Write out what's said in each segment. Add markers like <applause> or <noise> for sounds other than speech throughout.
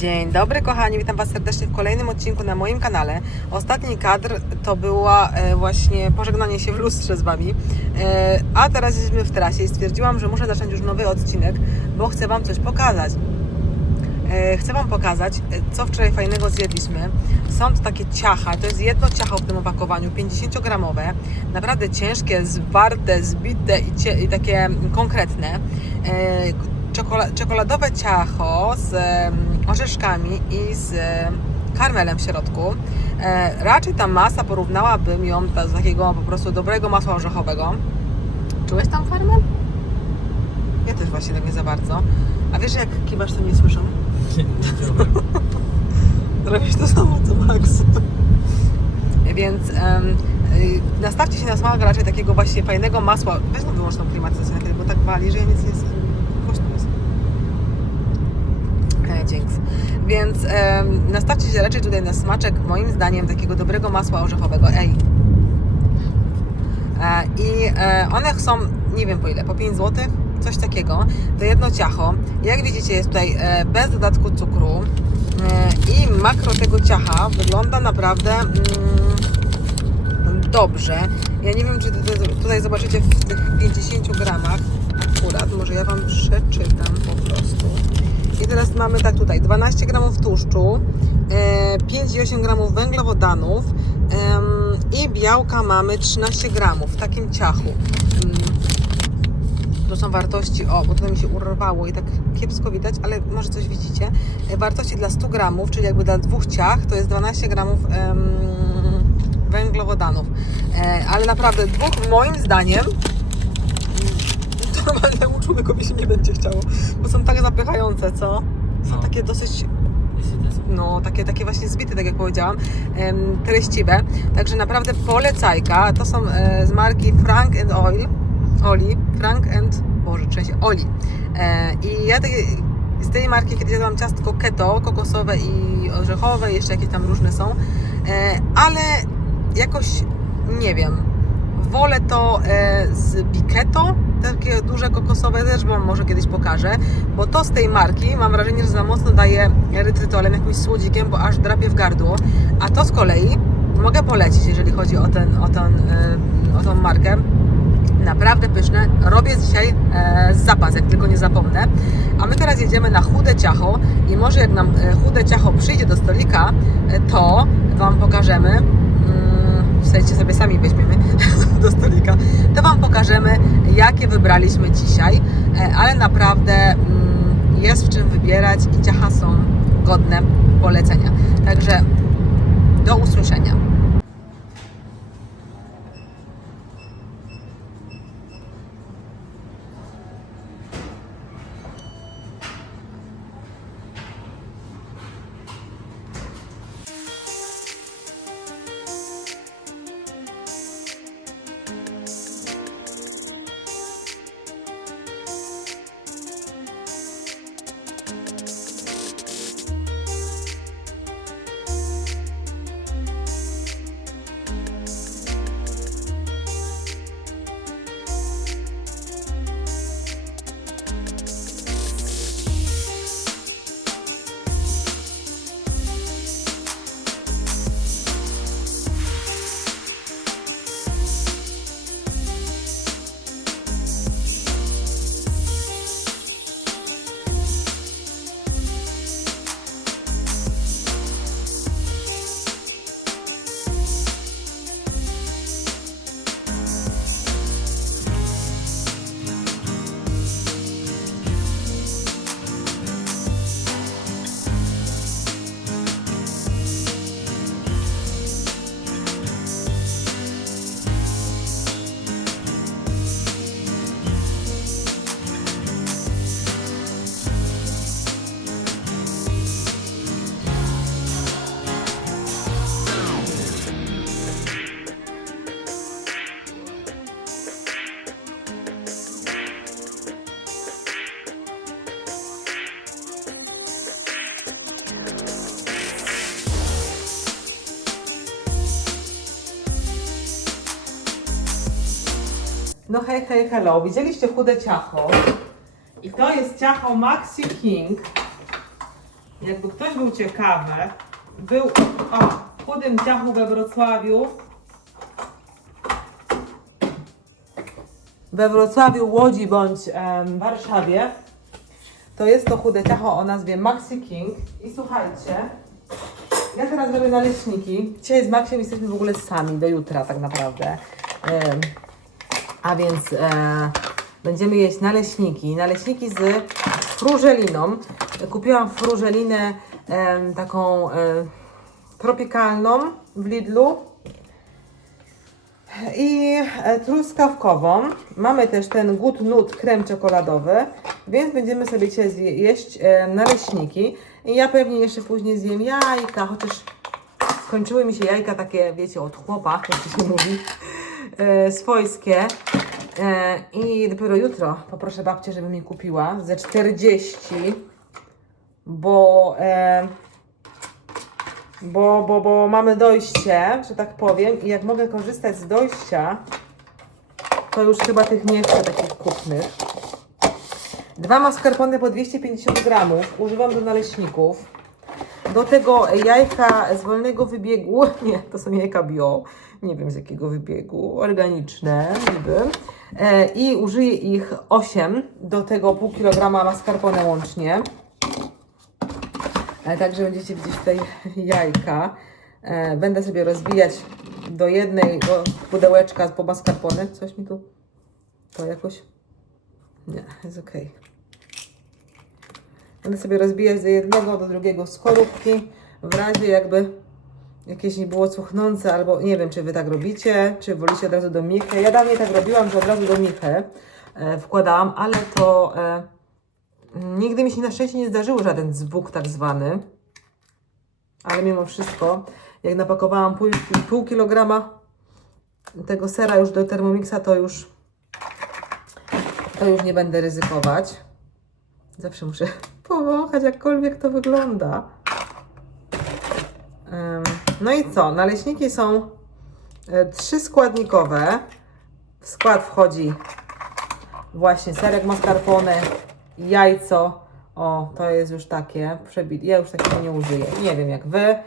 Dzień dobry kochani, witam Was serdecznie w kolejnym odcinku na moim kanale. Ostatni kadr to była e, właśnie pożegnanie się w lustrze z Wami, e, a teraz jesteśmy w trasie i stwierdziłam, że muszę zacząć już nowy odcinek, bo chcę Wam coś pokazać. E, Chcę Wam pokazać, co wczoraj fajnego zjedliśmy. Są to takie ciacha, to jest jedno ciacho w tym opakowaniu, 50-gramowe, naprawdę ciężkie, zwarte, zbite i, i takie konkretne. Czekola, czekoladowe ciacho z orzeszkami i z em, karmelem w środku. E, raczej ta masa porównałabym ją do takiego po prostu dobrego masła orzechowego. Czułeś tam karmel? Ja też właśnie tak nie za bardzo. A wiesz jak kiwasz to nie słyszą? <laughs> Robisz to samo co Max. Więc y, nastawcie się na smak raczej takiego właśnie fajnego masła. Weź no wyłącz tą klimatyzację bo tak wali, że ja nic nie słyszę. Głośno jest. E. Więc em, nastawcie się raczej tutaj na smaczek, moim zdaniem, takiego dobrego masła orzechowego. Ej. E, I e, one są, nie wiem po ile, po 5 zł, coś takiego. To jedno ciacho. Jak widzicie, jest tutaj e, bez dodatku cukru. E, I makro tego ciacha wygląda naprawdę mm, dobrze. Ja nie wiem, czy tutaj zobaczycie w tych 50 gramach akurat, może ja Wam przeczytam po prostu. I teraz mamy tak tutaj 12 gramów tłuszczu, e, 5,8 gramów węglowodanów i białka mamy 13 gramów w takim ciachu. Mm, To są wartości, o, bo tutaj mi się urwało i tak kiepsko widać, ale może coś widzicie. E, Wartości dla 100 gramów, czyli jakby dla dwóch ciach, to jest 12 gramów węglowodanów. E, ale naprawdę dwóch, moim zdaniem, normalnemu człowiekowi się nie będzie chciało, bo są tak zapychające, co? Są No. takie dosyć no, takie, takie właśnie zbite, tak jak powiedziałam, treściwe. Także naprawdę polecajka. To są e, z marki Frank and Oil. Oli. Frank and... Boże, trzęsie. Oli. E, I ja tej, z tej marki kiedyś jadłam ciastko keto, kokosowe i orzechowe, jeszcze jakieś tam różne są. E, ale jakoś, nie wiem, wolę to z Biketo, takie duże kokosowe też Wam może kiedyś pokażę, bo to z tej marki mam wrażenie, że za mocno daje erytrytolem, jakimś słodzikiem, bo aż drapie w gardło, a to z kolei mogę polecić, jeżeli chodzi o, ten, o, ten, o tą markę. Naprawdę pyszne. Robię dzisiaj e, zapas, jak tylko nie zapomnę. A my teraz jedziemy na chude ciacho i może jak nam e, chude ciacho przyjdzie do stolika, e, to Wam pokażemy, w sobie sami weźmiemy <laughs> do stolika, to Wam pokażemy, jakie wybraliśmy dzisiaj, e, ale naprawdę mm, jest w czym wybierać i ciacha są godne polecenia. Także do usłyszenia. No hej, hej, hello. Widzieliście chude ciacho? I to jest ciacho Maxi King. jakby ktoś był ciekawy, był o, w chudym ciachu we Wrocławiu. We Wrocławiu, Łodzi bądź em, Warszawie, to jest to chude ciacho o nazwie Maxi King. I słuchajcie, ja teraz robię naleśniki. Dzisiaj z Maxiem jesteśmy w ogóle sami do jutra tak naprawdę. A więc e, będziemy jeść naleśniki. Naleśniki z frużeliną. Kupiłam frużelinę em, taką e, tropikalną w Lidlu i e, truskawkową. Mamy też ten Good Nut krem czekoladowy, więc będziemy sobie dzisiaj jeść e, naleśniki. I ja pewnie jeszcze później zjem jajka, chociaż skończyły mi się jajka takie, wiecie, od chłopa, jak to się mówi, e, swojskie. E, I dopiero jutro poproszę babcię, żeby mi kupiła ze 40, bo, e, bo, bo, bo mamy dojście, że tak powiem, i jak mogę korzystać z dojścia, to już chyba tych nie chcę takich kupnych. Dwa mascarpone po 250 gramów, używam do naleśników. Do tego jajka z wolnego wybiegu, <laughs> nie, to są jajka bio, nie wiem z jakiego wybiegu, organiczne niby. E, I użyję ich 8, do tego pół kilograma mascarpone łącznie. E, Także będziecie widzieć tutaj jajka. E, Będę sobie rozbijać do jednej do pudełeczka po mascarpone. Coś mi tu to jakoś... Nie, jest ok. Będę sobie rozbijać z jednego do drugiego skorupki, w razie jakby jakieś nie było cuchnące, albo nie wiem, czy Wy tak robicie, czy wolicie od razu do michy. Ja dawniej tak robiłam, że od razu do michy e, wkładałam, ale to e, nigdy mi się na szczęście nie zdarzył żaden dzwuk tak zwany. Ale mimo wszystko, jak napakowałam pół, pół kilograma tego sera już do Thermomixa, to już to już nie będę ryzykować. Zawsze muszę <laughs> powąchać, jakkolwiek to wygląda. Em, No i co? Naleśniki są e, trzy składnikowe. W skład wchodzi właśnie serek mascarpone, jajco. O, to jest już takie przebite. Ja już takiego nie użyję. Nie wiem jak wy.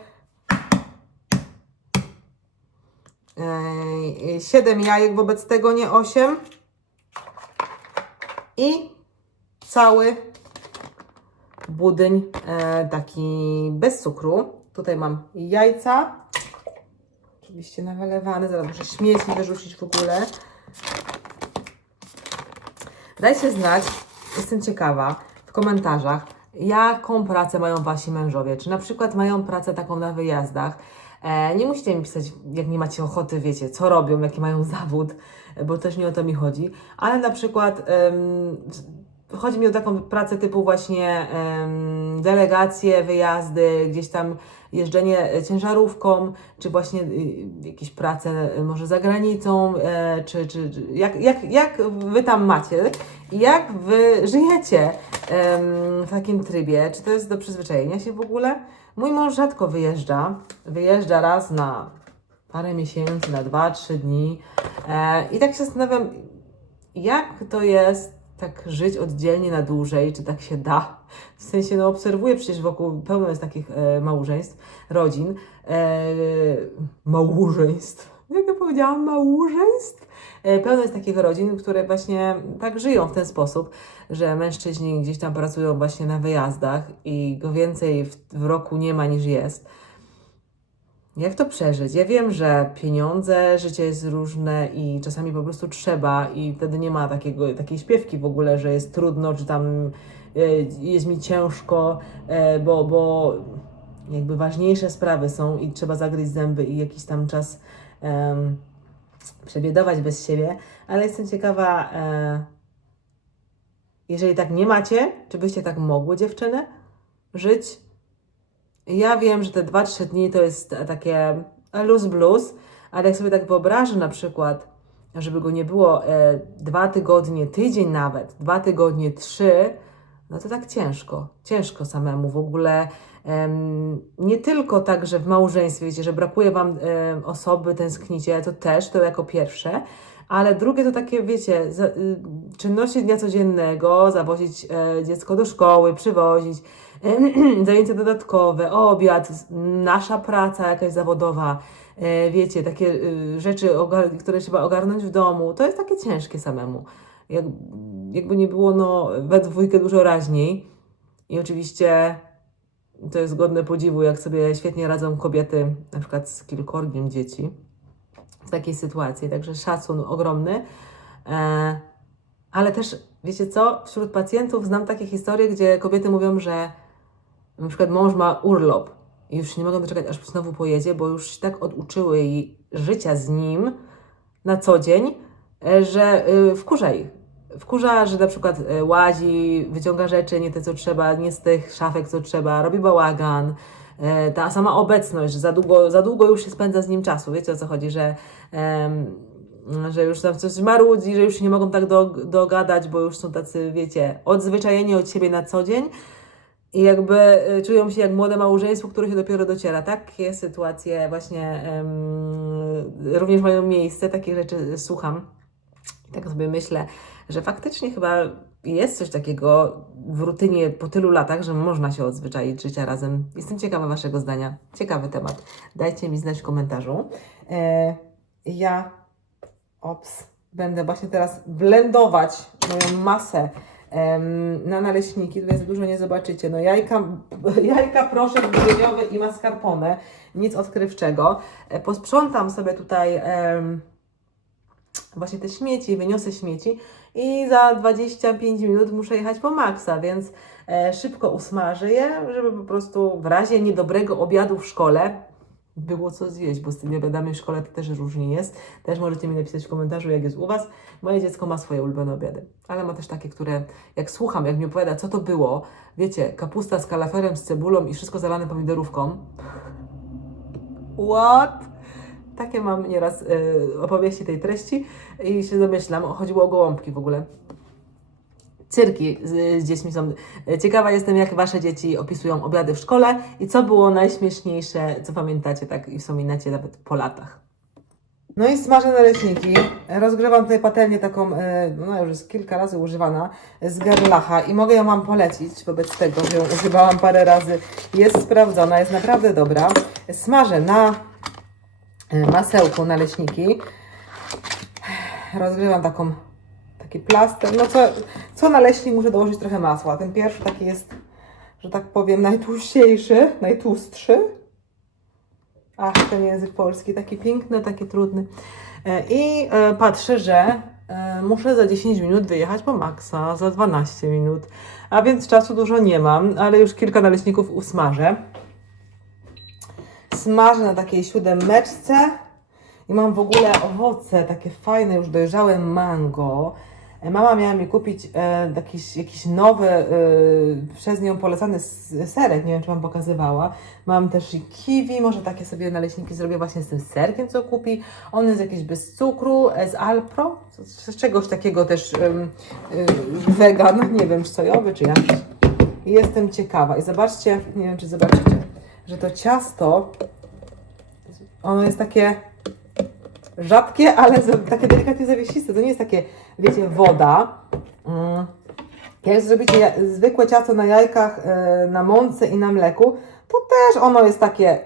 Ej, Siedem jajek wobec tego, nie osiem. I cały budyń e, taki bez cukru. Tutaj mam jajca. Oczywiście nawelewane, zaraz muszę śmieci wyrzucić w ogóle. Dajcie znać, jestem ciekawa, w komentarzach, jaką pracę mają Wasi mężowie. Czy na przykład mają pracę taką na wyjazdach. E, nie musicie mi pisać, jak nie macie ochoty, wiecie, co robią, jaki mają zawód, bo też nie o to mi chodzi. Ale na przykład chodzi mi o taką pracę typu właśnie delegacje, wyjazdy, gdzieś tam jeżdżenie e, ciężarówką, czy właśnie y, jakieś prace y, może za granicą, e, czy, czy, jak, jak, jak Wy tam macie? Jak Wy żyjecie w takim trybie, czy to jest do przyzwyczajenia się w ogóle? Mój mąż rzadko wyjeżdża, wyjeżdża raz na parę miesięcy, na dwa, trzy dni. E, i tak się zastanawiam, jak to jest tak żyć oddzielnie na dłużej, czy tak się da? W sensie, no obserwuję przecież wokół, pełno jest takich e, małżeństw, rodzin, e, małżeństw, jak ja powiedziałam, małżeństw? E, pełno jest takich rodzin, które właśnie tak żyją w ten sposób, że mężczyźni gdzieś tam pracują właśnie na wyjazdach i go więcej w, w roku nie ma niż jest. Jak to przeżyć? Ja wiem, że pieniądze, życie jest różne i czasami po prostu trzeba i wtedy nie ma takiego, takiej śpiewki w ogóle, że jest trudno, czy tam y, jest mi ciężko, e, bo, bo jakby ważniejsze sprawy są i trzeba zagryźć zęby i jakiś tam czas em, przebiedować bez siebie, ale jestem ciekawa, e, jeżeli tak nie macie, czy byście tak mogły dziewczyny żyć? Ja wiem, że te 2-3 dni to jest takie luz blues, ale jak sobie tak wyobrażę na przykład, żeby go nie było e, dwa tygodnie, tydzień nawet, dwa tygodnie, trzy, no to tak ciężko, ciężko samemu w ogóle. nie tylko tak, że w małżeństwie, wiecie, że brakuje Wam em, osoby, tęsknicie, to też, to jako pierwsze, ale drugie to takie, wiecie, za, y, czynności dnia codziennego, zawozić e, dziecko do szkoły, przywozić, <clears throat> zajęcia dodatkowe, obiad, nasza praca jakaś zawodowa, e, wiecie, takie y, rzeczy, które trzeba ogarnąć w domu, to jest takie ciężkie samemu. Jak, jakby nie było, no, we dwójkę dużo raźniej. I oczywiście to jest godne podziwu, jak sobie świetnie radzą kobiety, na przykład z kilkorgiem dzieci w takiej sytuacji. Także szacun ogromny. E, ale też, wiecie co, wśród pacjentów znam takie historie, gdzie kobiety mówią, że na przykład mąż ma urlop i już nie mogą doczekać, aż znowu pojedzie, bo już się tak oduczyły jej życia z nim na co dzień, e, że y, wkurza ich. Wkurza, że na przykład e, łazi, wyciąga rzeczy nie te, co trzeba, nie z tych szafek, co trzeba, robi bałagan. E, Ta sama obecność, że za długo, za długo już się spędza z nim czasu. Wiecie o co chodzi, że, że już tam coś marudzi, że już nie mogą tak do, dogadać, bo już są tacy, wiecie, odzwyczajeni od siebie na co dzień. I jakby y, czują się jak młode małżeństwo, które się dopiero dociera. Takie sytuacje właśnie em, również mają miejsce, takie rzeczy słucham. Tak sobie myślę, że faktycznie chyba jest coś takiego w rutynie po tylu latach, że można się odzwyczaić życia razem. Jestem ciekawa Waszego zdania. Ciekawy temat. Dajcie mi znać w komentarzu. E, ja, ops, będę właśnie teraz blendować moją masę na naleśniki. Tutaj za dużo nie zobaczycie. No jajka, <laughs> jajka proszek brudzeniowy i mascarpone. Nic odkrywczego. E, posprzątam sobie tutaj właśnie te śmieci, wyniosę śmieci i za 25 minut muszę jechać po Maxa, więc e, szybko usmażę je, żeby po prostu w razie niedobrego obiadu w szkole było co zjeść, bo z tymi obiadami w szkole to też różnie jest. Też możecie mi napisać w komentarzu, jak jest u Was. Moje dziecko ma swoje ulubione obiady, ale ma też takie, które jak słucham, jak mi opowiada, co to było, wiecie, kapusta z kalaferem, z cebulą i wszystko zalane pomidorówką. What? Takie mam nieraz y, opowieści tej treści i się domyślam, chodziło o gołąbki w ogóle. Cyrki z, z dziećmi są. Ciekawa jestem, jak Wasze dzieci opisują obiady w szkole i co było najśmieszniejsze, co pamiętacie tak i wspominacie nawet po latach. No i smażę naleśniki. Rozgrzewam tutaj patelnię taką, e, no już jest kilka razy używana, z garlacha i mogę ją Wam polecić wobec tego, że ją używałam parę razy. Jest sprawdzona, jest naprawdę dobra. Smażę na e, masełku naleśniki. Rozgrzewam taką, taki plaster. No co, co naleśnik muszę dołożyć trochę masła. Ten pierwszy taki jest, że tak powiem, najtłuściejszy, najtłustszy. Ach, ten język polski, taki piękny, taki trudny. E, I e, patrzę, że e, muszę za 10 minut wyjechać po maksa, za 12 minut. A więc czasu dużo nie mam, ale już kilka naleśników usmażę. Smażę na takiej siódemeczce i mam w ogóle owoce, takie fajne, już dojrzałe mango. E, Mama miała mi kupić e, jakiś, jakiś nowy, e, przez nią polecany serek, nie wiem czy Wam pokazywała. Mam też i kiwi, może takie sobie naleśniki zrobię właśnie z tym serkiem, co kupi. On jest jakiś bez cukru, e, z Alpro, z, czegoś takiego też em, y, wegan, <laughs> nie wiem, sojowy, czy jakiś. Jestem ciekawa. I zobaczcie, nie wiem czy zobaczycie, że to ciasto, ono jest takie rzadkie, ale takie delikatnie zawiesiste. To nie jest takie, wiecie, woda. Mm. Jak zrobicie zwykłe ciasto na jajkach, e, na mące i na mleku, to też ono jest takie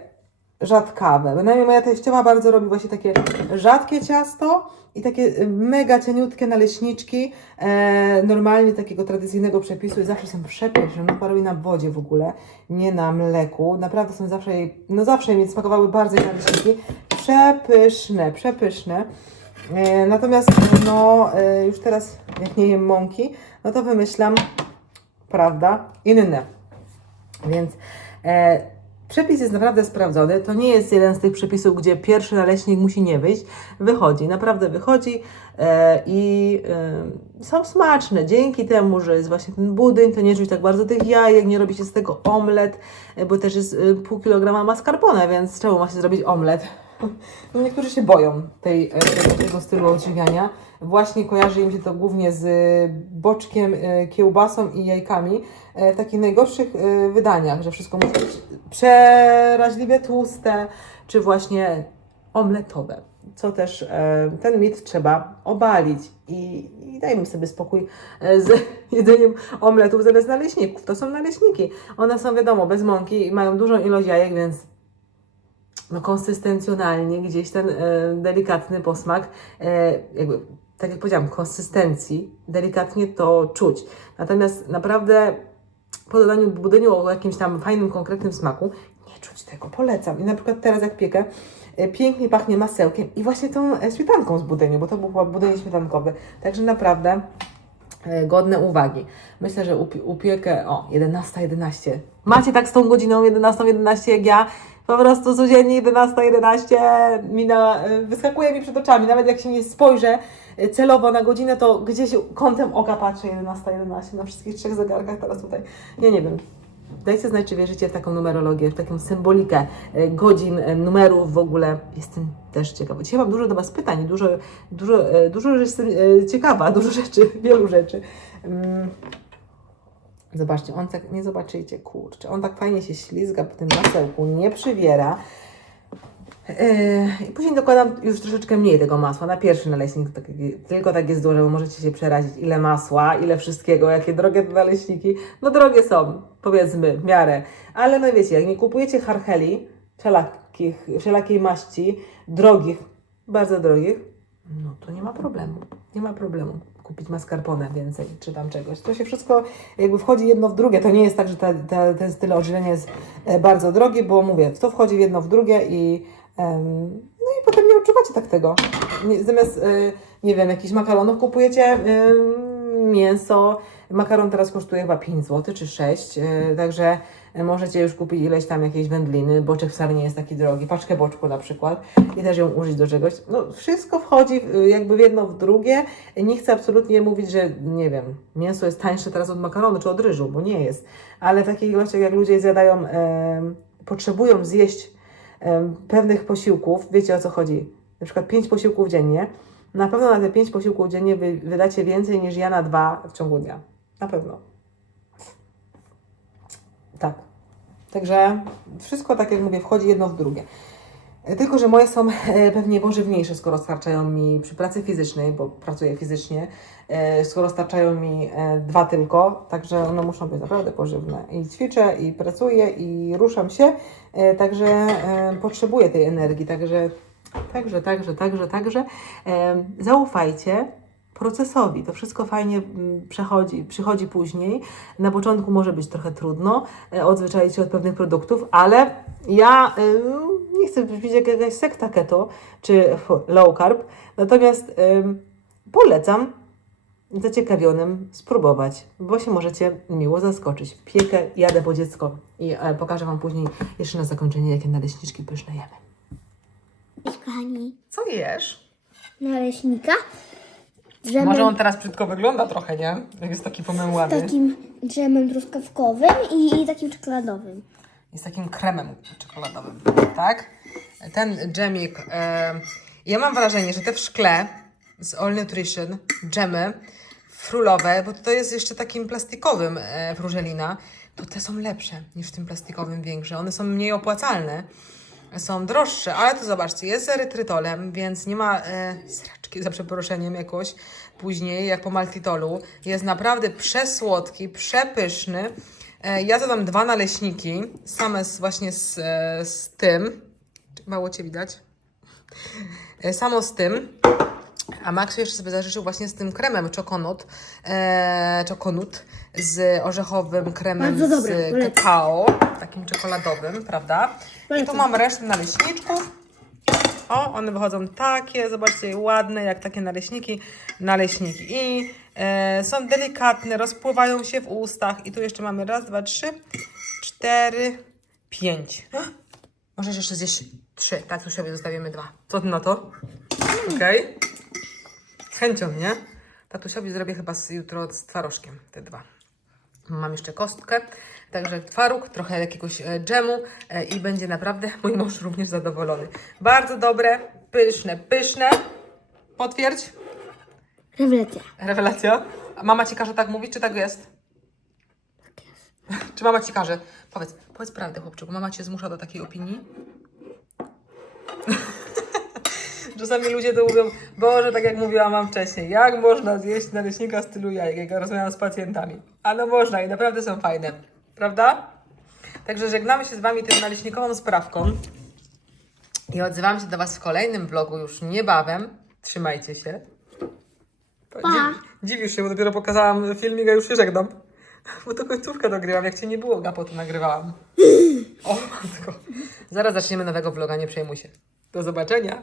rzadkawe. Bynajmniej moja teściowa bardzo robi właśnie takie rzadkie ciasto i takie mega cieniutkie naleśniczki, e, normalnie takiego tradycyjnego przepisu i zawsze są przepyszne. No parowi na wodzie w ogóle, nie na mleku. Naprawdę są zawsze jej, no zawsze mi smakowały bardzo jej naleśniki. Przepyszne, przepyszne. E, natomiast no e, już teraz jak nie jem mąki, no to wymyślam, prawda, inne. Więc e, przepis jest naprawdę sprawdzony. To nie jest jeden z tych przepisów, gdzie pierwszy naleśnik musi nie wyjść. Wychodzi, naprawdę wychodzi e, i e, są smaczne. Dzięki temu, że jest właśnie ten budyń, to nie czuć tak bardzo tych jajek, nie robi się z tego omlet, e, bo też jest pół kilograma mascarpone, więc czemu ma się zrobić omlet? <laughs> No niektórzy się boją tej, e, tego, tego stylu odżywiania. Właśnie kojarzy im się to głównie z boczkiem, e, kiełbasą i jajkami e, w takich najgorszych e, wydaniach, że wszystko musi być przeraźliwie tłuste, czy właśnie omletowe. co też e, ten mit trzeba obalić i, i dajmy sobie spokój e, z <laughs> jedzeniem omletów zamiast naleśników. To są naleśniki. One są wiadomo bez mąki i mają dużą ilość jajek, więc no, konsystencjonalnie gdzieś ten e, delikatny posmak, e, jakby, tak jak powiedziałam, konsystencji, delikatnie to czuć. Natomiast naprawdę po dodaniu budyniu o jakimś tam fajnym, konkretnym smaku, nie czuć tego, polecam. I na przykład teraz jak piekę, e, pięknie pachnie masełkiem i właśnie tą śmietanką z budyniu, bo to był chyba budyń śmietankowy. Także naprawdę godne uwagi. Myślę, że upi- upiekę, o, 11.11. 11. Macie tak z tą godziną 11.11 11, jak ja? Po prostu codziennie 11.11 mina, e, wyskakuje mi przed oczami, nawet jak się nie spojrzę e, celowo na godzinę, to gdzieś kątem oka patrzę 11.11 11, na wszystkich trzech zegarkach teraz tutaj. Ja nie wiem. Dajcie znać, czy wierzycie w taką numerologię, w taką symbolikę e, godzin, numerów w ogóle. Jestem też ciekawa. Dzisiaj mam dużo do Was pytań, dużo, dużo, dużo jestem ciekawa, <laughs> dużo rzeczy, wielu rzeczy. Zobaczcie, on tak, nie zobaczycie, kurczę, on tak fajnie się ślizga po tym masełku, nie przywiera. Yy, I później dokładam już troszeczkę mniej tego masła. Na pierwszy naleśnik tak, tylko tak jest duże, bo możecie się przerazić, ile masła, ile wszystkiego, jakie drogie te naleśniki. No drogie są, powiedzmy, w miarę. Ale no wiecie, jak nie kupujecie harcheli, wszelakich, wszelakiej maści, drogich, bardzo drogich, no to nie ma problemu. Nie ma problemu kupić mascarpone więcej, czy tam czegoś. To się wszystko jakby wchodzi jedno w drugie. To nie jest tak, że ta, ta, ten styl odżywiania jest e, bardzo drogi, bo mówię, to wchodzi jedno w drugie i em, no i potem nie odczuwacie tak tego. Nie, zamiast, e, nie wiem, jakichś makaronów kupujecie em, mięso. Makaron teraz kosztuje chyba 5 zł czy 6, e, także możecie już kupić ileś tam jakiejś wędliny, boczek wcale nie jest taki drogi, paczkę boczku na przykład i też ją użyć do czegoś. No wszystko wchodzi w- jakby w jedno w drugie. Nie chcę absolutnie mówić, że nie wiem, mięso jest tańsze teraz od makaronu czy od ryżu, bo nie jest, ale w takich ilościach jak ludzie zjadają, em, potrzebują zjeść em, pewnych posiłków, wiecie o co chodzi, na przykład 5 posiłków dziennie, na pewno na te 5 posiłków dziennie wy, wydacie więcej niż ja na dwa w ciągu dnia. Na pewno. Tak. Także wszystko, tak jak mówię, wchodzi jedno w drugie. E, Tylko, że moje są e, pewnie pożywniejsze, skoro starczają mi przy pracy fizycznej, bo pracuję fizycznie, e, skoro starczają mi dwa tylko, także one muszą być naprawdę pożywne. I ćwiczę, i pracuję, i ruszam się, także potrzebuję tej energii, także, także, także, także, także. Zaufajcie procesowi. To wszystko fajnie mm, przechodzi, przychodzi później. Na początku może być trochę trudno e, odzwyczaić się od pewnych produktów, ale ja ym, nie chcę brzmieć jak jakaś sekta keto czy low carb, natomiast ym, polecam zaciekawionym spróbować, bo się możecie miło zaskoczyć. Piekę jadę po dziecko i e, pokażę Wam później jeszcze na zakończenie, jakie naleśniczki pyszne jemy. Kochani. Co jesz? Naleśnika. Z Może on teraz brzydko wygląda trochę, nie? Jak jest taki pomemłany. takim dżemem truskawkowym i, i takim czekoladowym. jest takim kremem czekoladowym, tak? Ten dżemik, e, ja mam wrażenie, że te w szkle z All Nutrition, dżemy frulowe, bo to jest jeszcze takim plastikowym e, frużelina, to te są lepsze niż w tym plastikowym większe. One są mniej opłacalne, są droższe, ale to zobaczcie, jest z erytrytolem, więc nie ma e, sraczki za przeproszeniem jakoś później, jak po maltitolu. Jest naprawdę przesłodki, przepyszny. E, ja dodam dwa naleśniki, same z, właśnie z, e, z tym. Mało Cię widać. E, samo z tym. A Max jeszcze sobie zażyczył właśnie z tym kremem czokonut, e, czokonut z orzechowym kremem Bardzo dobre, z polecam. kakao, takim czekoladowym, prawda? I tu Polecam. mam resztę naleśniczków. O, one wychodzą takie, zobaczcie, ładne, jak takie naleśniki, naleśniki. I e, są delikatne, rozpływają się w ustach. I tu jeszcze mamy raz, dwa, trzy, cztery, pięć. Możesz jeszcze zjeść trzy, tak tu sobie zostawimy dwa. Co ty na to? Okej. Chęcią, nie? Tatusiowi zrobię chyba z, jutro z twarożkiem te dwa. Mam jeszcze kostkę, także twaróg, trochę jakiegoś e, dżemu e, i będzie naprawdę <laughs> mój mąż również zadowolony. Bardzo dobre, pyszne, pyszne. Potwierdź. Rewelacja. Rewelacja. A mama ci każe tak mówić, czy tak jest? <laughs> Czy mama ci każe? Powiedz, powiedz prawdę, chłopczyku. Mama cię zmusza do takiej opinii? <laughs> Czasami ludzie to mówią, Boże, tak jak mówiłam wam wcześniej, jak można zjeść naleśnika w stylu jajek, jak ja rozmawiam z pacjentami. A no można i naprawdę są fajne, prawda? Także żegnamy się z wami tą naleśnikową sprawką i odzywam się do was w kolejnym vlogu już niebawem. Trzymajcie się. Pa. Dzi- dziwisz się, bo dopiero pokazałam filmik, a już się żegnam. Bo to końcówkę nagrywam, jak cię nie było, Gapo, to nagrywałam. <laughs> O, matko. Zaraz zaczniemy nowego vloga, nie przejmuj się. Do zobaczenia.